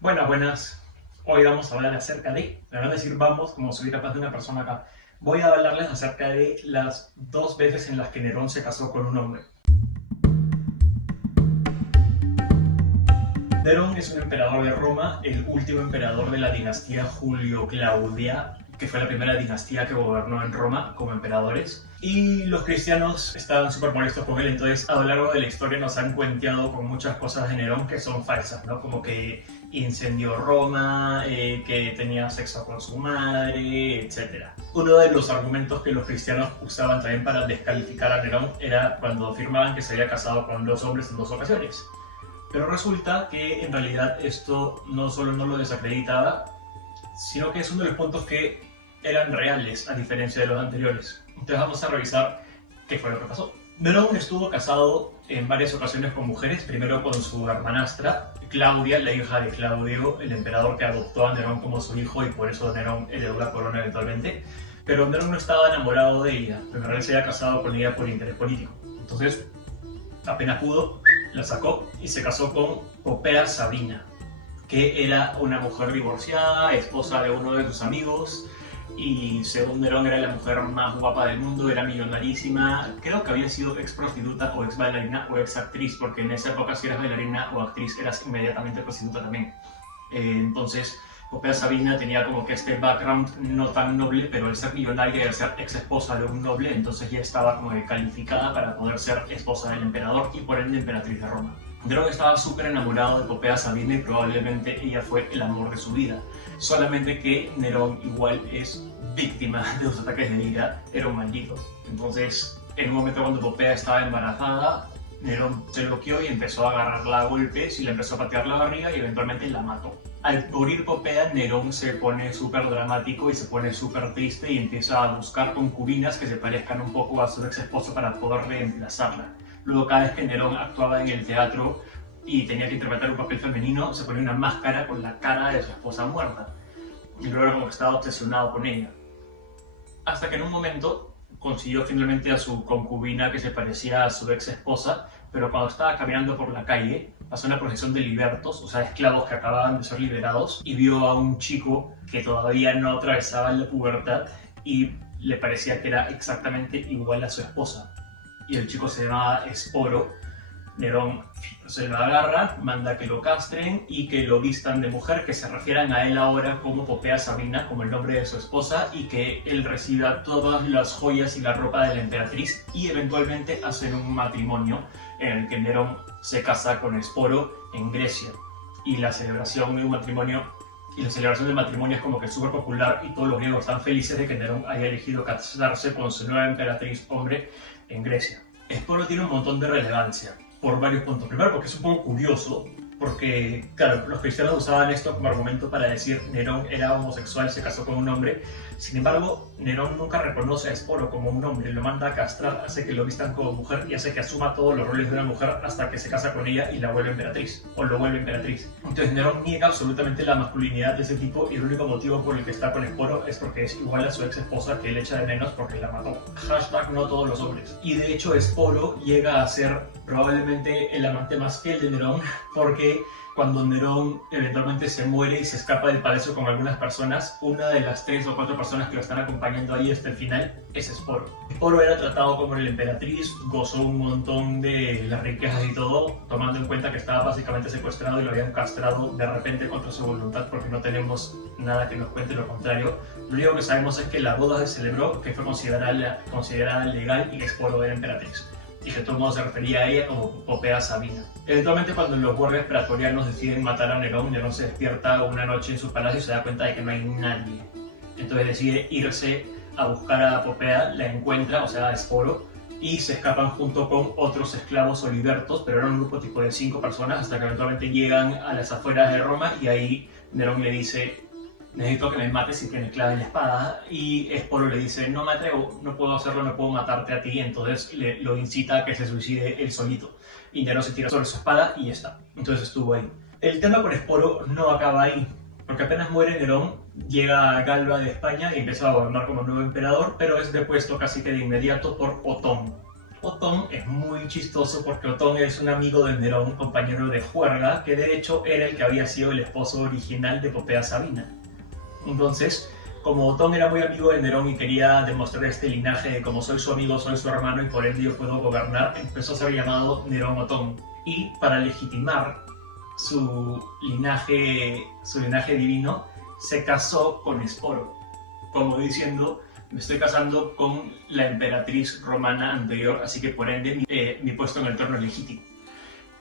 Buenas, buenas. Hoy vamos a hablar acerca de, me van a decir vamos como soy capaz de una persona acá. Voy a hablarles acerca de las dos veces en las que Nerón se casó con un hombre. Nerón es un emperador de Roma, el último emperador de la dinastía Julio-Claudia, que fue la primera dinastía que gobernó en Roma como emperadores. Y los cristianos estaban súper molestos con él, entonces a lo largo de la historia nos han cuenteado con muchas cosas de Nerón que son falsas, ¿no? Como que incendió Roma, que tenía sexo con su madre, etc. Uno de los argumentos que los cristianos usaban también para descalificar a Nerón era cuando afirmaban que se había casado con dos hombres en dos ocasiones. Pero resulta que en realidad esto no solo no lo desacreditaba, sino que es uno de los puntos que eran reales a diferencia de los anteriores. Entonces vamos a revisar qué fue lo que pasó. Nerón estuvo casado en varias ocasiones con mujeres, primero con su hermanastra, Claudia, la hija de Claudio, el emperador que adoptó a Nerón como su hijo y por eso Nerón heredó la corona eventualmente. Pero Nerón no estaba enamorado de ella, en realidad se había casado con ella por interés político. Entonces, apenas pudo, la sacó y se casó con Popea Sabina, que era una mujer divorciada, esposa de uno de sus amigos, y según Nerón era la mujer más guapa del mundo, era millonarísima, creo que había sido ex prostituta o ex bailarina o ex actriz, porque en esa época si eras bailarina o actriz eras inmediatamente prostituta también. Entonces, Popea Sabina tenía como que este background no tan noble, pero el ser millonaria y el ser ex esposa de un noble, entonces ya estaba como que calificada para poder ser esposa del emperador y por ende emperatriz de Roma. Nerón estaba súper enamorado de Popea Sabina y probablemente ella fue el amor de su vida. Solamente que Nerón igual es víctima de los ataques de ira, era un maldito. Entonces, en un momento cuando Popea estaba embarazada, Nerón se bloqueó y empezó a agarrarla a golpes y le empezó a patear la barriga y eventualmente la mató. Al morir Popea, Nerón se pone súper dramático y se pone súper triste y empieza a buscar concubinas que se parezcan un poco a su ex esposo para poder reemplazarla. Luego, cada vez que Nerón actuaba en el teatro y tenía que interpretar un papel femenino, se ponía una máscara con la cara de su esposa muerta. Y luego era como que estaba obsesionado con ella. Hasta que en un momento consiguió finalmente a su concubina que se parecía a su ex esposa, pero cuando estaba caminando por la calle, pasó una procesión de libertos, o sea, esclavos que acababan de ser liberados, y vio a un chico que todavía no atravesaba la pubertad y le parecía que era exactamente igual a su esposa. Y el chico se llamaba Esporo. Nerón se lo agarra, manda que lo castren y que lo vistan de mujer, que se refieran a él ahora como Popea Sabina, como el nombre de su esposa, y que él reciba todas las joyas y la ropa de la emperatriz, y eventualmente hacen un matrimonio en el que Nerón se casa con Esporo en Grecia. Y la celebración de un matrimonio es como que súper popular y todos los griegos están felices de que Nerón haya elegido casarse con su nueva emperatriz hombre en Grecia. Esporo tiene un montón de relevancia por varios puntos. Primero porque es un poco curioso, porque, claro, los cristianos usaban esto como argumento para decir Nerón era homosexual, se casó con un hombre. Sin embargo, Nerón nunca reconoce a Esporo como un hombre, lo manda a castrar, hace que lo vistan como mujer y hace que asuma todos los roles de una mujer hasta que se casa con ella y la vuelve emperatriz, o lo vuelve emperatriz. Entonces Nerón niega absolutamente la masculinidad de ese tipo y el único motivo por el que está con Esporo es porque es igual a su ex esposa que él echa de menos porque la mató. Hashtag no todos los hombres. Y de hecho Esporo llega a ser probablemente el amante más fiel de Nerón, porque cuando Nerón eventualmente se muere y se escapa del palacio con algunas personas, una de las 3 o 4 personas que lo están acompañando ahí hasta el final es Esporo. Esporo era tratado como la emperatriz, gozó un montón de las riquezas y todo, tomando en cuenta que estaba básicamente secuestrado y lo habían castrado de repente contra su voluntad, porque no tenemos nada que nos cuente lo contrario. Lo único que sabemos es que la boda se celebró, que fue considerada legal y Esporo era emperatriz, y que todo el mundo se refería a ella como Popea Sabina. Eventualmente, cuando los guardias pretorianos deciden matar a Nerón, Nerón se despierta una noche en su palacio y se da cuenta de que no hay nadie. Entonces decide irse a buscar a Popea, la encuentra, o sea, a Esporo, y se escapan junto con otros esclavos o libertos, pero era un grupo tipo de 5 personas, hasta que eventualmente llegan a las afueras de Roma y ahí Nerón le dice: necesito que me mates y que me clave la espada, y Esporo le dice: no me atrevo, no puedo hacerlo, no puedo matarte a ti. Entonces lo incita a que se suicide él solito, y Nerón se tira sobre su espada y ya está. Entonces estuvo ahí. El tema con Esporo no acaba ahí, porque apenas muere Nerón, llega Galba de España y empieza a gobernar como nuevo emperador, pero es depuesto casi que de inmediato por Otón. Otón es muy chistoso porque Otón es un amigo de Nerón, compañero de juerga, que de hecho era el que había sido el esposo original de Popea Sabina. Entonces, como Otón era muy amigo de Nerón y quería demostrar este linaje de como soy su amigo, soy su hermano y por ende yo puedo gobernar, empezó a ser llamado Nerón Otón. Y para legitimar su linaje divino, se casó con Esporo, como diciendo: me estoy casando con la emperatriz romana anterior, así que por ende mi puesto en el trono es legítimo.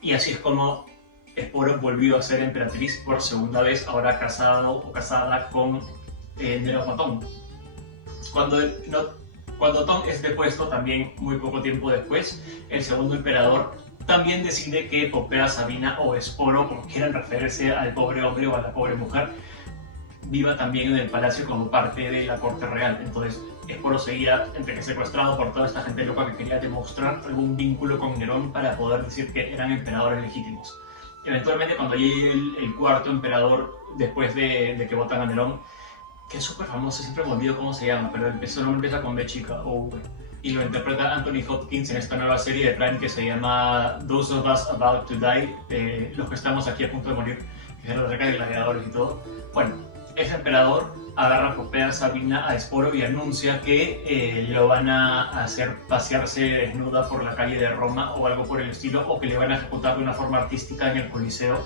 Y así es como Esporo volvió a ser emperatriz por segunda vez, ahora casado o casada con Nerón Otón. Cuando Otón es depuesto, también muy poco tiempo después, el segundo emperador también decide que Popea Sabina o Esporo, como quieran referirse al pobre hombre o a la pobre mujer, viva también en el palacio como parte de la corte real. Entonces Esporo seguía entre que secuestrado por toda esta gente loca que quería demostrar algún vínculo con Nerón para poder decir que eran emperadores legítimos. Eventualmente, cuando llegue el cuarto emperador después de que votan a Nerón, que es súper famoso, siempre me olvido cómo se llama, pero su nombre empieza con B chica o V, y lo interpreta Anthony Hopkins en esta nueva serie de Prime que se llama Those of Us About to Die, los que estamos aquí a punto de morir, que es la acerca de gladiadores y todo. Bueno, ese emperador agarra a Popea Sabina a Esporo y anuncia que lo van a hacer pasearse desnuda por la calle de Roma o algo por el estilo, o que le van a ejecutar de una forma artística en el Coliseo.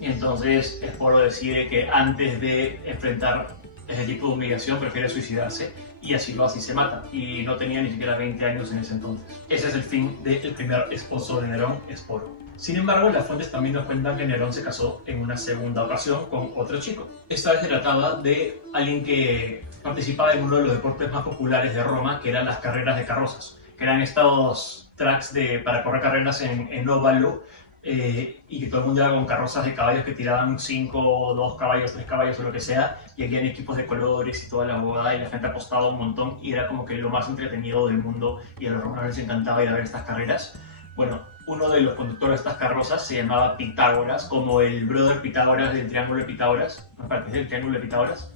Y entonces Esporo decide que antes de enfrentar ese tipo de humillación prefiere suicidarse, y así lo hace y se mata, y no tenía ni siquiera 20 años en ese entonces. Ese es el fin del primer esposo de Nerón, Esporo. Sin embargo, las fuentes también nos cuentan que Nerón se casó en una segunda ocasión con otro chico. Esta vez se trataba de alguien que participaba en uno de los deportes más populares de Roma, que eran las carreras de carrozas, que eran estos tracks para correr carreras en óvalo, y que todo el mundo iba con carrozas de caballos que tiraban 5, 2 caballos, 3 caballos o lo que sea, y habían equipos de colores y toda la boda, y la gente apostaba un montón, y era como que lo más entretenido del mundo, y a los romanos les encantaba ir a ver estas carreras. Bueno, uno de los conductores de estas carrozas se llamaba Pitágoras, como el brother Pitágoras del triángulo de Pitágoras. Aparte del triángulo de Pitágoras,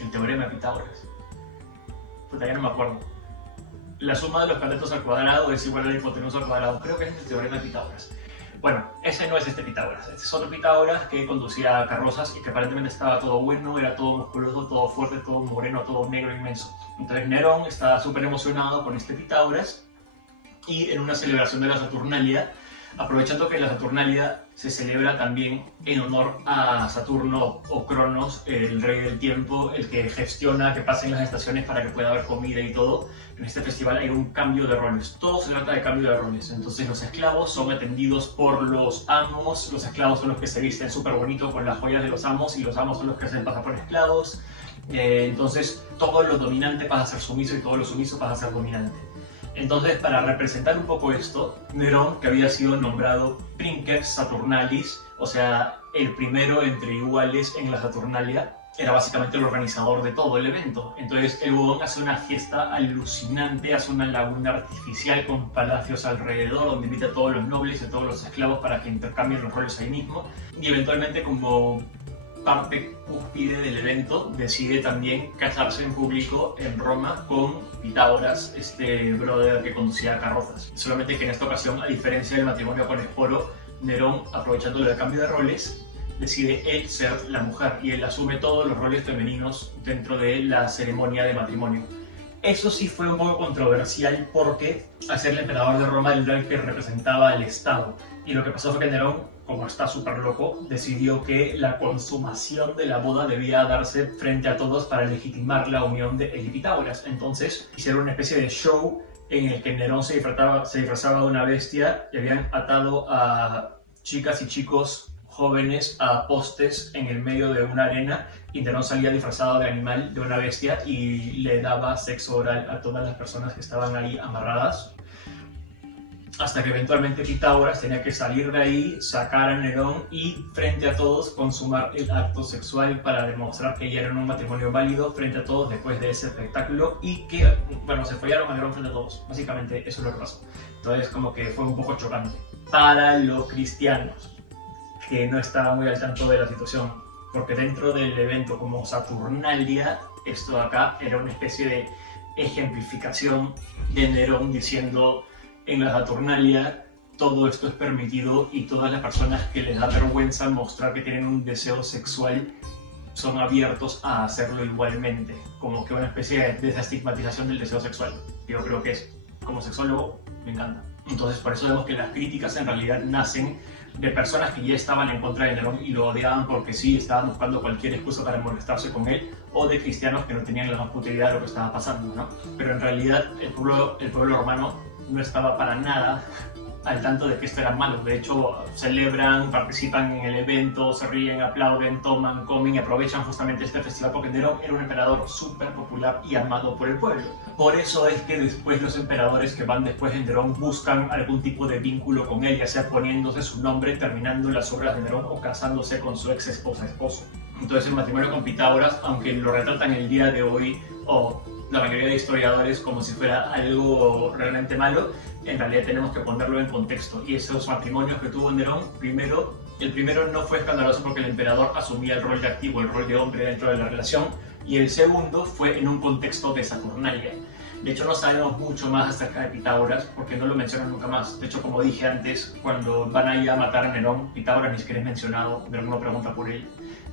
el teorema de Pitágoras. Puta, ya no me acuerdo. La suma de los catetos al cuadrado es igual a la hipotenusa al cuadrado. Creo que es el teorema de Pitágoras. Bueno, ese no es este Pitágoras. Este es otro Pitágoras que conducía carrozas y que aparentemente estaba todo bueno, era todo musculoso, todo fuerte, todo moreno, todo negro inmenso. Entonces Nerón estaba súper emocionado con este Pitágoras, y en una celebración de la Saturnalia, aprovechando que la Saturnalia se celebra también en honor a Saturno o Cronos, el rey del tiempo, el que gestiona que pasen las estaciones para que pueda haber comida y todo. En este festival hay un cambio de roles, todo se trata de cambio de roles. Entonces los esclavos son atendidos por los amos, los esclavos son los que se visten súper bonito con las joyas de los amos, y los amos son los que hacen pasar por esclavos. Entonces todo lo dominante pasa a ser sumiso y todo lo sumiso pasa a ser dominante. Entonces, para representar un poco esto, Nerón, que había sido nombrado Princeps Saturnalis, o sea, el primero entre iguales en la Saturnalia, era básicamente el organizador de todo el evento. Entonces, el huevón hace una fiesta alucinante, hace una laguna artificial con palacios alrededor, donde invita a todos los nobles y a todos los esclavos para que intercambien los roles ahí mismo. Y eventualmente, como parte cúspide del evento, decide también casarse en público en Roma con Pitágoras, este brother que conducía carrozas. Solamente que en esta ocasión, a diferencia del matrimonio con Esporo, Nerón, aprovechando el cambio de roles, decide él ser la mujer, y él asume todos los roles femeninos dentro de la ceremonia de matrimonio. Eso sí fue un poco controversial porque, al ser el emperador de Roma, él era el que representaba al Estado. Y lo que pasó fue que Nerón, como está súper loco, decidió que la consumación de la boda debía darse frente a todos para legitimar la unión de él y Pitágoras. Entonces hicieron una especie de show en el que Nerón se disfrazaba de una bestia, y habían atado a chicas y chicos jóvenes a postes en el medio de una arena, y Nerón salía disfrazado de animal, de una bestia, y le daba sexo oral a todas las personas que estaban ahí amarradas. Hasta que eventualmente Pitágoras tenía que salir de ahí, sacar a Nerón y frente a todos consumar el acto sexual para demostrar que ya era un matrimonio válido frente a todos después de ese espectáculo, y que, bueno, se follaron a Nerón frente a todos. Básicamente eso es lo que pasó. Entonces como que fue un poco chocante para los cristianos, que no estaban muy al tanto de la situación, porque dentro del evento como Saturnalia, esto de acá era una especie de ejemplificación de Nerón diciendo en la Saturnalia todo esto es permitido y todas las personas que les da vergüenza mostrar que tienen un deseo sexual son abiertos a hacerlo igualmente, como que una especie de desestigmatización del deseo sexual. Yo creo que es, como sexólogo, me encanta. Entonces por eso vemos que las críticas en realidad nacen de personas que ya estaban en contra de Nerón y lo odiaban porque sí estaban buscando cualquier excusa para molestarse con él, o de cristianos que no tenían la más puta idea de lo que estaba pasando, ¿no? Pero en realidad el pueblo romano no estaba para nada al tanto de que esto era malo. De hecho, celebran, participan en el evento, se ríen, aplauden, toman, comen y aprovechan justamente este festival porque Nerón era un emperador súper popular y amado por el pueblo. Por eso es que después los emperadores que van después de Nerón buscan algún tipo de vínculo con él, ya sea poniéndose su nombre, terminando las obras de Nerón o casándose con su ex esposo. Entonces el matrimonio con Pitágoras, aunque lo retratan el día de hoy, o la mayoría de historiadores como si fuera algo realmente malo, en realidad tenemos que ponerlo en contexto. Y esos matrimonios que tuvo Nerón, el primero no fue escandaloso porque el emperador asumía el rol de activo, el rol de hombre dentro de la relación, y el segundo fue en un contexto de Saturnalia. De hecho, no sabemos mucho más acerca de Pitágoras porque no lo mencionan nunca más. De hecho, como dije antes, cuando van a ir a matar a Nerón, Pitágoras ni siquiera es mencionado, Nerón no pregunta por él.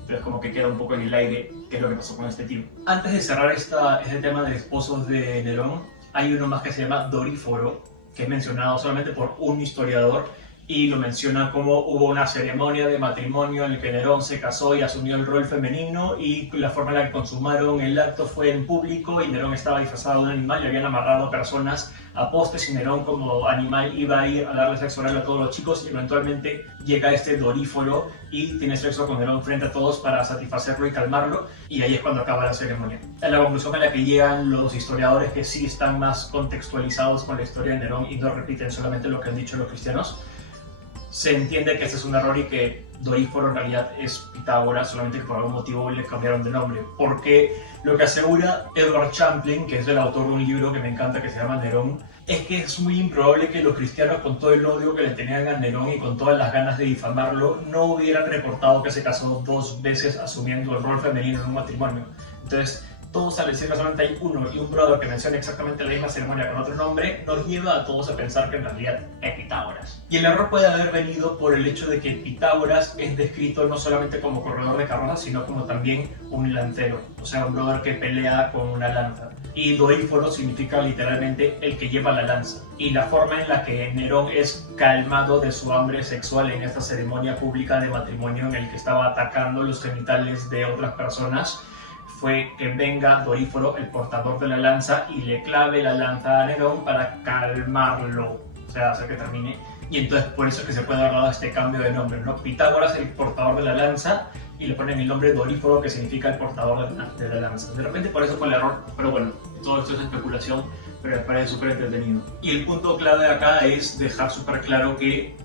Pero es como que queda un poco en el aire qué es lo que pasó con este tío. Antes de cerrar este tema de esposos de Nerón, hay uno más que se llama Doríforo, que es mencionado solamente por un historiador, y lo menciona como hubo una ceremonia de matrimonio en la que Nerón se casó y asumió el rol femenino, y la forma en la que consumaron el acto fue en público y Nerón estaba disfrazado de un animal y habían amarrado personas a postes y Nerón como animal iba a ir a darle sexo oral a todos los chicos y eventualmente llega este Doríforo y tiene sexo con Nerón frente a todos para satisfacerlo y calmarlo, y ahí es cuando acaba la ceremonia. Es la conclusión a la que llegan los historiadores que sí están más contextualizados con la historia de Nerón y no repiten solamente lo que han dicho los cristianos. Se entiende que este es un error y que Doríforo en realidad es Pitágoras, solamente que por algún motivo le cambiaron de nombre. Porque lo que asegura Edward Champlin, que es el autor de un libro que me encanta que se llama Nerón, es que es muy improbable que los cristianos, con todo el odio que le tenían a Nerón y con todas las ganas de difamarlo, no hubieran reportado que se casó 2 veces asumiendo el rol femenino en un matrimonio. Entonces, todos al decir que solamente hay uno y un brother que menciona exactamente la misma ceremonia con otro nombre, nos lleva a todos a pensar que en realidad es Pitágoras. Y el error puede haber venido por el hecho de que Pitágoras es descrito no solamente como corredor de carrozas, sino como también un lancero, o sea, un brother que pelea con una lanza. Y Doríforo significa literalmente el que lleva la lanza. Y la forma en la que Nerón es calmado de su hambre sexual en esta ceremonia pública de matrimonio en el que estaba atacando los genitales de otras personas fue que venga Doríforo, el portador de la lanza, y le clave la lanza a Nerón para calmarlo, o sea, hacer que termine. Y entonces por eso es que se puede haber dado este cambio de nombre, ¿no? Pitágoras, el portador de la lanza, y le ponen el nombre Doríforo, que significa el portador de la lanza. De repente por eso fue el error, pero bueno, todo esto es especulación, pero me parece súper entretenido. Y el punto clave acá es dejar súper claro que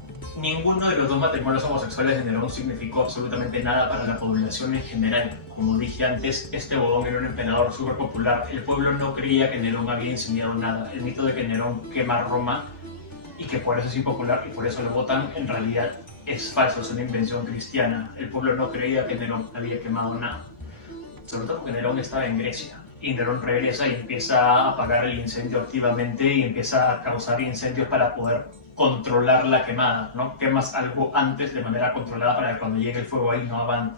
ninguno de los 2 matrimonios homosexuales de Nerón significó absolutamente nada para la población en general. Como dije antes, este bodón era un emperador súper popular. El pueblo no creía que Nerón había enseñado nada. El mito de que Nerón quema Roma y que por eso es impopular y por eso lo votan, en realidad es falso, es una invención cristiana. El pueblo no creía que Nerón había quemado nada. Sobre todo porque Nerón estaba en Grecia. Y Nerón regresa y empieza a apagar el incendio activamente y empieza a causar incendios para poder controlar la quemada, ¿no? Quemas algo antes de manera controlada para que cuando llegue el fuego ahí no avance.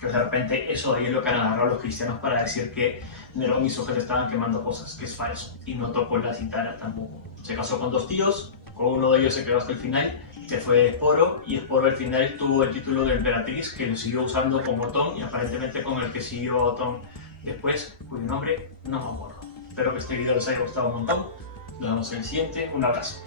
Pero de repente eso de ahí es lo que han agarrado los cristianos para decir que Nerón y su gente estaban quemando cosas, que es falso. Y no tocó la citara tampoco. Se casó con 2 tíos, con uno de ellos se quedó hasta el final, que fue Esporo, y Esporo al final tuvo el título de emperatriz, que lo siguió usando con Otón, y aparentemente con el que siguió Otón después, cuyo nombre no me acuerdo. Espero que este video les haya gustado un montón. Nos vemos en el siguiente. Un abrazo.